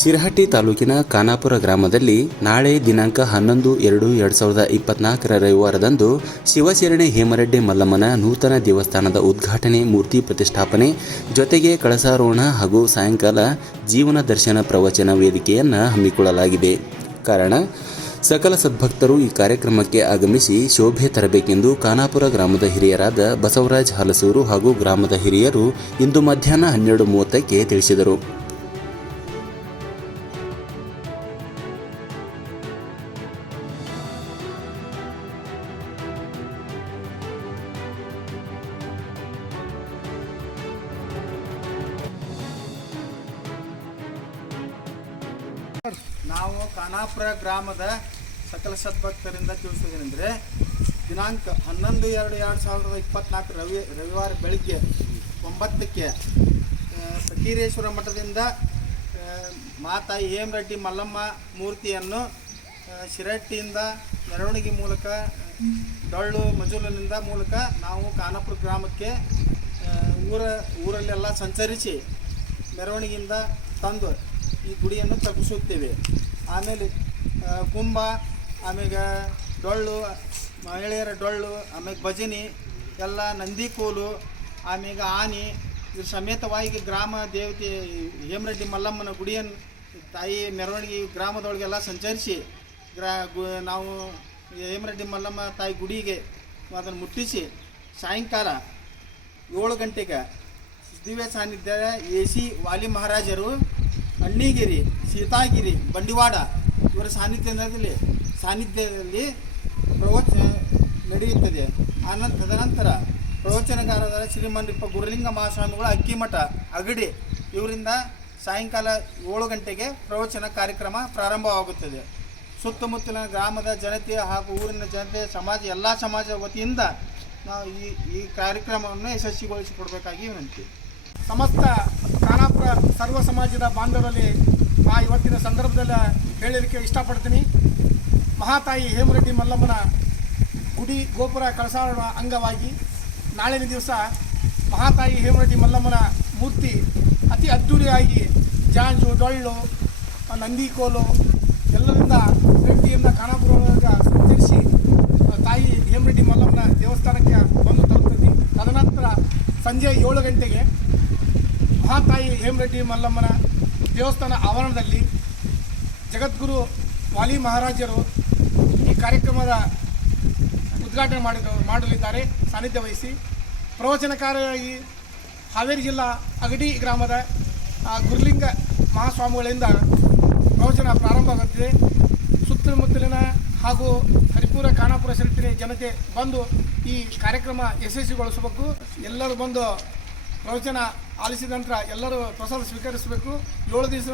ಸಿರಹಟ್ಟಿ ತಾಲೂಕಿನ ಖಾನಾಪುರ ಗ್ರಾಮದಲ್ಲಿ ನಾಳೆ ದಿನಾಂಕ ಹನ್ನೊಂದು ಎರಡು ಎರಡು ಸಾವಿರದ ಇಪ್ಪತ್ನಾಲ್ಕರ ರವಿವಾರದಂದು ಶಿವಶರಣೆ ಹೇಮರೆಡ್ಡಿ ಮಲ್ಲಮ್ಮನ ನೂತನ ದೇವಸ್ಥಾನದ ಉದ್ಘಾಟನೆ ಮೂರ್ತಿ ಪ್ರತಿಷ್ಠಾಪನೆ ಜೊತೆಗೆ ಕಳಸಾರೋಹಣ ಹಾಗೂ ಸಾಯಂಕಾಲ ಜೀವನ ದರ್ಶನ ಪ್ರವಚನ ವೇದಿಕೆಯನ್ನು ಹಮ್ಮಿಕೊಳ್ಳಲಾಗಿದೆ. ಕಾರಣ, ಸಕಲ ಸದ್ಭಕ್ತರು ಈ ಕಾರ್ಯಕ್ರಮಕ್ಕೆ ಆಗಮಿಸಿ ಶೋಭೆ ತರಬೇಕೆಂದು ಖಾನಾಪುರ ಗ್ರಾಮದ ಹಿರಿಯರಾದ ಬಸವರಾಜ್ ಹಲಸೂರು ಹಾಗೂ ಗ್ರಾಮದ ಹಿರಿಯರು ಇಂದು ಮಧ್ಯಾಹ್ನ ಹನ್ನೆರಡು ಮೂವತ್ತಕ್ಕೆ ತಿಳಿಸಿದರು. ನಾವು ಖಾನಾಪುರ ಗ್ರಾಮದ ಸಕಲ ಸದ್ಭಕ್ತರಿಂದ ತಿಳಿಸಿದ್ರೆ ದಿನಾಂಕ ಹನ್ನೊಂದು ಎರಡು ಎರಡು ಸಾವಿರದ ಇಪ್ಪತ್ನಾಲ್ಕು ರವಿ, ರವಿವಾರ ಬೆಳಿಗ್ಗೆ ಒಂಬತ್ತಕ್ಕೆ ಸಕೀರೇಶ್ವರ ಮಠದಿಂದ ಮಾತಾ ಹೇಮ್ ಹೇಮರೆಡ್ಡಿ ಮಲ್ಲಮ್ಮ ಮೂರ್ತಿಯನ್ನು ಶಿರಟ್ಟಿಯಿಂದ ಮೆರವಣಿಗೆ ಮೂಲಕ, ಡೊಳ್ಳು ಮಜೂಲಿನಿಂದ ಮೂಲಕ ನಾವು ಖಾನಾಪುರ ಗ್ರಾಮಕ್ಕೆ ಊರ, ಊರಲ್ಲೆಲ್ಲ ಸಂಚರಿಸಿ ಮೆರವಣಿಗೆಯಿಂದ ತಂದು ಈ ಗುಡಿಯನ್ನು ತಪ್ಪಿಸುತ್ತೇವೆ. ಆಮೇಲೆ ಕುಂಭ ಆಮೇಲೆ ಡೊಳ್ಳು, ಮಹಿಳೆಯರ ಡೊಳ್ಳು ಆಮೇಲೆ ಭಜನಿ, ಎಲ್ಲ ನಂದಿಕೋಲು ಆಮೇಲೆ ಆನೆ ಇದು ಸಮೇತವಾಗಿ ಗ್ರಾಮ ದೇವತೆ ಹೇಮರೆಡ್ಡಿ ಮಲ್ಲಮ್ಮನ ಗುಡಿಯನ್ನು ತಾಯಿ ಮೆರವಣಿಗೆ ಗ್ರಾಮದೊಳಗೆಲ್ಲ ಸಂಚರಿಸಿ ಗ್ರಾ, ಗು, ನಾವು ಹೇಮರೆಡ್ಡಿ ಮಲ್ಲಮ್ಮ ತಾಯಿ ಗುಡಿಗೆ ಅದನ್ನು ಮುಟ್ಟಿಸಿ ಸಾಯಂಕಾಲ ಏಳು ಗಂಟೆಗೆ ದಿವ್ಯ ಸಾನ್ನಿಧ್ಯ ಎ ಸಿ ವಾಲಿ ಮಹಾರಾಜರು ಅಣ್ಣಿಗಿರಿ ಸೀತಾಗಿರಿ, ಬಂಡಿವಾಡ ಇವರ ಸಾನ್ನಿಧ್ಯದಲ್ಲಿ ಸಾನ್ನಿಧ್ಯದಲ್ಲಿ ಪ್ರವಚನ ನಡೆಯುತ್ತದೆ. ಆನಂತರ ತದನಂತರ ಪ್ರವಚನಕಾರದ ಶ್ರೀಮಂದಿಪ್ಪ ಗುರುಲಿಂಗ ಮಹಾಸ್ವಾಮಿಗಳ ಅಕ್ಕಿಮಠ, ಅಗಡಿ, ಇವರಿಂದ ಸಾಯಂಕಾಲ ಏಳು ಗಂಟೆಗೆ ಪ್ರವಚನ ಕಾರ್ಯಕ್ರಮ ಪ್ರಾರಂಭವಾಗುತ್ತದೆ. ಸುತ್ತಮುತ್ತಲಿನ ಗ್ರಾಮದ ಜನತೆ ಹಾಗೂ ಊರಿನ ಜನತೆ ಸಮಾಜ, ಎಲ್ಲ ಸಮಾಜ ವತಿಯಿಂದ ನಾವು ಈ ಈ ಕಾರ್ಯಕ್ರಮವನ್ನು ಯಶಸ್ವಿಗೊಳಿಸಿಕೊಡ್ಬೇಕಾಗಿ ವಿನಂತಿ. ಸಮಸ್ತ ಖಾನಾಪುರ ಸರ್ವ ಸಮಾಜದ ಬಾಂಧವರಲ್ಲಿ ಆ ಇವತ್ತಿನ ಸಂದರ್ಭದಲ್ಲಿ ಹೇಳಲಿಕ್ಕೆ ಇಷ್ಟಪಡ್ತೀನಿ. ಮಹಾತಾಯಿ ಹೇಮರೆಡ್ಡಿ ಮಲ್ಲಮ್ಮನ ಗುಡಿ ಗೋಪುರ ಕಳಸಾಡೋಣ ಅಂಗವಾಗಿ ನಾಳಿನ ದಿವಸ ಮಹಾತಾಯಿ ಹೇಮರೆಡ್ಡಿ ಮಲ್ಲಮ್ಮನ ಮೂರ್ತಿ ಅತಿ ಅದ್ಧೂರಿಯಾಗಿ ಜಾಂಜು, ಡೊಳ್ಳು, ನಂದಿಕೋಲು ನಂದಿ ಕೋಲು ಎಲ್ಲರಿಂದ ರೆಡ್ಡಿಯಿಂದ ಖಾನಾಪುರ ಒಳಗೆ ಸಂಚರಿಸಿ ತಾಯಿ ಹೇಮರೆಡ್ಡಿ ಮಲ್ಲಮ್ಮನ ದೇವಸ್ಥಾನಕ್ಕೆ ಬಂದು ತಲುಪ್ತದೆ ತದನಂತರ ಸಂಜೆ ಏಳು ಗಂಟೆಗೆ ಮಹಾತಾಯಿ ಹೇಮರೆಡ್ಡಿ ಮಲ್ಲಮ್ಮನ ದೇವಸ್ಥಾನ ಆವರಣದಲ್ಲಿ ಜಗದ್ಗುರು ವಾಲಿ ಮಹಾರಾಜರು ಈ ಕಾರ್ಯಕ್ರಮದ ಉದ್ಘಾಟನೆ ಮಾಡಿದ ಮಾಡಲಿದ್ದಾರೆ, ಸಾನ್ನಿಧ್ಯ ವಹಿಸಿ. ಪ್ರವಚನಕಾರಿಯಾಗಿ ಹಾವೇರಿ ಜಿಲ್ಲಾ ಅಗಡಿ ಗ್ರಾಮದ ಗುರುಲಿಂಗ ಮಹಾಸ್ವಾಮಿಗಳಿಂದ ಪ್ರವಚನ ಪ್ರಾರಂಭವಾಗುತ್ತಿದೆ ಸುತ್ತಮುತ್ತಲಿನ ಹಾಗೂ ಹರಿಪುರ, ಖಾನಾಪುರ ಸರಿತಿನ ಜನತೆ ಬಂದು ಈ ಕಾರ್ಯಕ್ರಮ ಯಶಸ್ವಿಗೊಳಿಸಬೇಕು. ಎಲ್ಲರೂ ಬಂದು ಪ್ರವಚನ ಆಲಿಸಿದ ನಂತರ ಎಲ್ಲರೂ ಪ್ರಸಾದ ಸ್ವೀಕರಿಸಬೇಕು. ಏಳು ದಿವಸ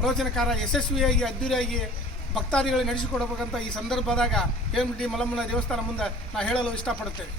ಪ್ರವಚನಕಾರ ಯಶಸ್ವಿಯಾಗಿ, ಅದ್ದೂರಿಯಾಗಿ ಭಕ್ತಾದಿಗಳು ನಡೆಸಿಕೊಡಬೇಕಂತ ಈ ಸಂದರ್ಭದಾಗ ಹೇಮರೆಡ್ಡಿ ಮಲಮ್ಮನ ದೇವಸ್ಥಾನ ಮುಂದೆ ನಾನು ಹೇಳಲು ಇಷ್ಟಪಡುತ್ತೇನೆ.